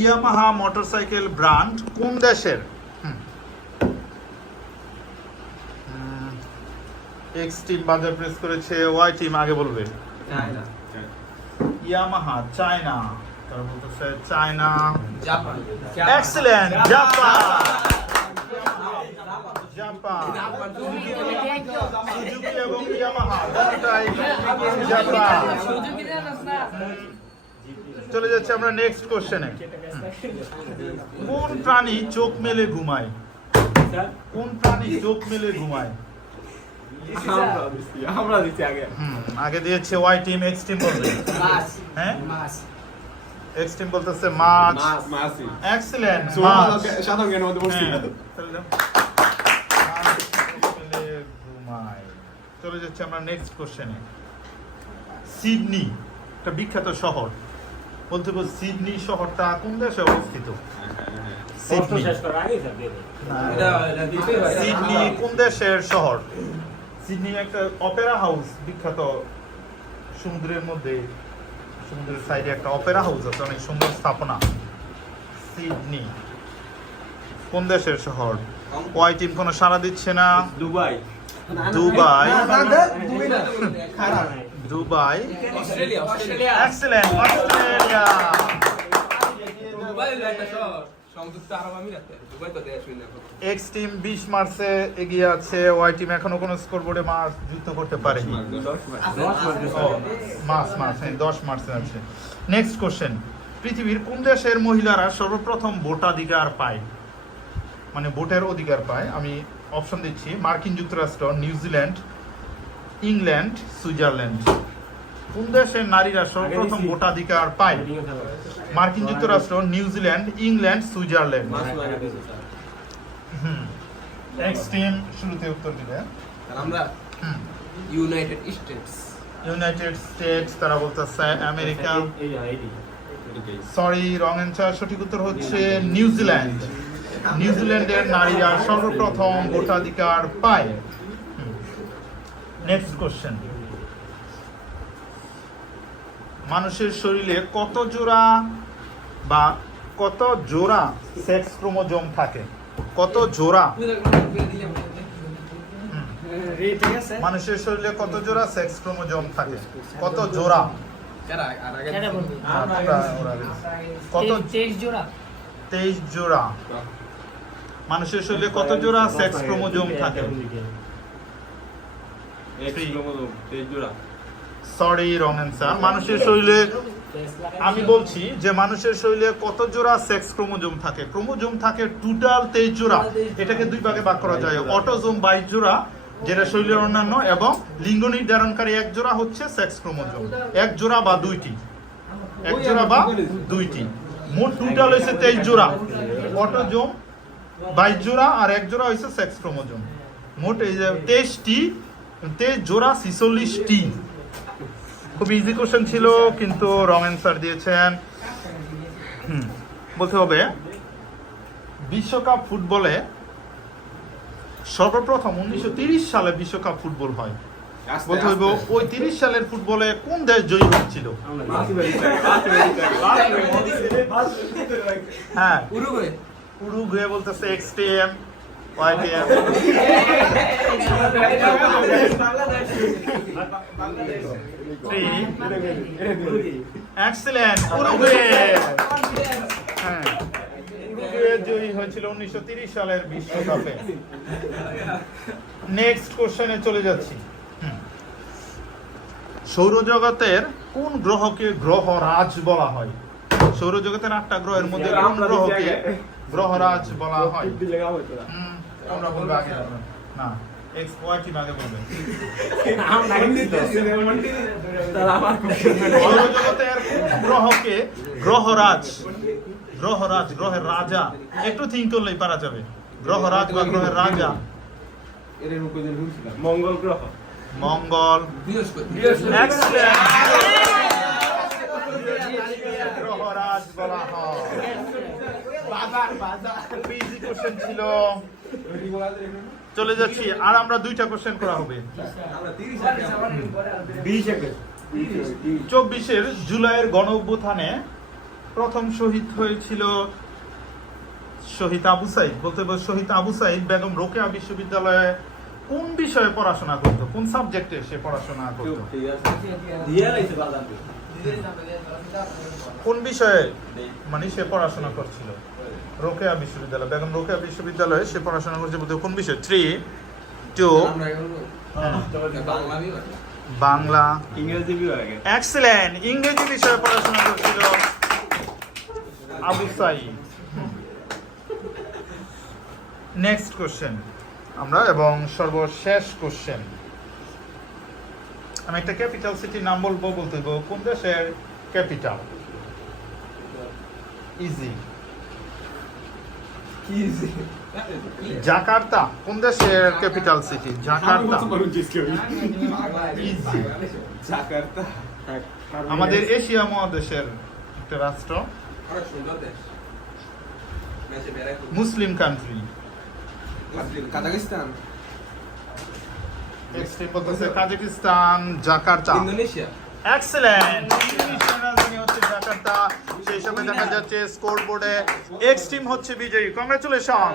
Yamaha motorcycle brand কোন দেশের? X team বাজার প্রেস করেছে ওয়াই টিম আগে বলবে। Yamaha China. তারা বলতেছে China. Japan. Excellent Japan. Japan. Suzuki এবং ইয়ামাহা জাপান। চলে যাচ্ছে আমরা নেক্সট কোশ্চেনে কোন প্রাণী চোখ মেলে ঘুমায়? কোন প্রাণী চোখ মেলে ঘুমায়? আমরা দিচ্ছি আগে। হুম, আগে দিয়েছে ওয়াই টিম এক্স টিম বলবে। হ্যাঁ? এক্স টিম বলতেছে মাছ। মাছ মাছ। সাধারণ জ্ঞানের মধ্যে বসছি। হ্যাঁ, চলে যাও। মেলে ঘুমায়। চলে যাচ্ছে আমরা নেক্সট কোশ্চেনে সিডনি একটা বিখ্যাত শহর। বলতে বল সিডনি শহরটা কোন দেশে অবস্থিত? সিডনি। এটা এটা দিতেই হয়। সিডনি কোন দেশের শহর? সিডনি একটা অপেরা হাউস বিখ্যাত সমুদ্রের মধ্যে সমুদ্রের সাইডে একটা অপেরা হাউস আছে অনেক সুন্দর স্থাপনা। সিডনি কোন দেশের শহর? ওয়াই টিম কোনো সাড়া দিচ্ছে না? Dubai. Dubai. Dubai. Australia Australia. Excellent Australia. Dubai হলো একটা শহর সংযুক্ত আরব আমিরাতে। দুবাই তো দেশ হইল এক্স টিম বিশ মার্চে এগিয়ে আছে ওয়াই টিম এখনও কোনো যুক্ত করতে পারেনি। ও, মার্চ মার্চ দশ মার্চে আছে। নেক্সট কোশ্চেন পৃথিবীর কোন দেশের মহিলারা সর্বপ্রথম ভোটাধিকার পায়? মানে ভোটের অধিকার পায়। আমি অপশন দিচ্ছি মার্কিন যুক্তরাষ্ট্র নিউজিল্যান্ড ইংল্যান্ড সুইজারল্যান্ড। কোন দেশের নারীরা সর্বপ্রথম ভোটাধিকার পায়? মার্কিন যুক্তরাষ্ট্র New Zealand England Switzerland. Hmm. X শুরুতে উত্তর দিবে। আমরা ইউনাইটেড স্টেটস ইউনাইটেড স্টেটস তারা বলতেছে আমেরিকা। সরি রং অ্যান্সার সঠিক উত্তর হচ্ছে নিউজিল্যান্ড। নিউজিল্যান্ডের নারীরা সর্বপ্রথম ভোটাধিকার পায়। নেক্সট কোশ্চেন মানুষের শরীরে কত জোড়া বা কত জোড়া সেক্স ক্রোমোজোম থাকে? কত জোড়া? মানুষের শরীরে কত জোড়া সেক্স ক্রোমোজোম থাকে? কত জোড়া। কত তেইশ জোড়া। তেইশ জোড়া। মানুষের শরীরে কত জোড়া সেক্স ক্রোমোজোম থাকে? সরি রং অ্যান্সার মানুষের শরীরে আমি বলছি যে মানুষের শরীরে কত জোড়া সেক্স ক্রোমোজোম থাকে? ক্রোমোজোম থাকে টোটাল তেইশ জোড়া। এটাকে দুই ভাগে ভাগ করা যায়। অটোজোম বাইশ জোড়া, যেটা শরীরের অন্যান্য, এবং লিঙ্গ নির্ধারণকারী এক জোড়া হচ্ছে সেক্স ক্রোমোজোম। এক জোড়া বা দুইটি। এক জোড়া বা দুইটি। মোট টোটাল হয়েছে তেইশ জোড়া। অটোজোম বাইশ জোড়া আর এক জোড়া হয়েছে সেক্স ক্রোমোজোম। মোট এই যে তেইশটি তেইশ জোড়া ছিচল্লিশটি। খুব ইজি কোশ্চেন ছিল কিন্তু রং অ্যান্সার দিয়েছেন। হুম, বলতে হবে বিশ্বকাপ ফুটবলে সর্বপ্রথম উনিশশো সালে বিশ্বকাপ ফুটবল হয়। বলতে হইব ওই তিরিশ সালের ফুটবলে কোন দেশ জয়ী হচ্ছিল হ্যাঁ উরুগুয়ে। উরুগুয়ে বলতেছে এক্সটিএম হ্যাঁ জয়ী হয়েছিল উনিশশো সালের বিশ্বকাপে। নেক্সট কোশ্চেনে চলে যাচ্ছি। সৌরজগতের কোন গ্রহকে গ্রহরাজ বলা হয়? সৌরজগতের আটটা গ্রহের মধ্যে কোন গ্রহকে গ্রহরাজ বলা হয়? তোমরা বলবে আগে না এক্স ওয়াই টিম আগে বলবে। সৌরজগতের গ্রহকে গ্রহরাজ গ্রহরাজ গ্রহের রাজা। একটু থিঙ্ক করলেই পারা যাবে। গ্রহরাজ বা গ্রহের রাজা। মঙ্গল গ্রহ। মঙ্গল। বৃহস্পতি। গ্রহরাজ বলা হয়। ছিল। চলে যাচ্ছি, আর আমরা দুইটা কোশ্চেন করা হবে। চব্বিশের জুলাইয়ের গণ অভ্যুত্থানে প্রথম শহীদ হয়েছিল শহীদ আবু সাইদ। বলতে বল শহীদ আবু সাইদ বেগম রোকেয়া বিশ্ববিদ্যালয়ে কোন বিষয়ে পড়াশোনা করতো? কোন সাবজেক্টে সে পড়াশোনা করতো? কোন বিষয়ে মানে সে পড়াশোনা করছিল? রোকেয়া বিশ্ববিদ্যালয় বেগম রোকেয়া বিশ্ববিদ্যালয়ে সে পড়াশোনা করছে বলতে কোন বিষয়? Three two Bangla. ইংরেজি এক্সেলেন্ট ইংরেজি বিষয়ে পড়াশোনা করছিল আবু সাইদ। নেক্সট কোশ্চেন আমরা এবং সর্বশেষ কোশ্চেন আমি একটা ক্যাপিটাল সিটির নাম বলব বলতে দেবো কোন দেশের ক্যাপিটাল ইজি জাকার্তা কোন দেশের capital city Jakarta. Easy. Jakarta. আমাদের এশিয়া মহাদেশের একটা রাষ্ট্র। Muslim country Kazakhstan. Kazakhstan Jakarta. Indonesia. Excellent ইন্দোনেশিয়ার রাজধানী হচ্ছে জাকার্তা। সেই হিসাবে দেখা যাচ্ছে স্কোর বোর্ডে এক্সট্রিম হচ্ছে বিজয়ী। কংগ্রেচুলেশন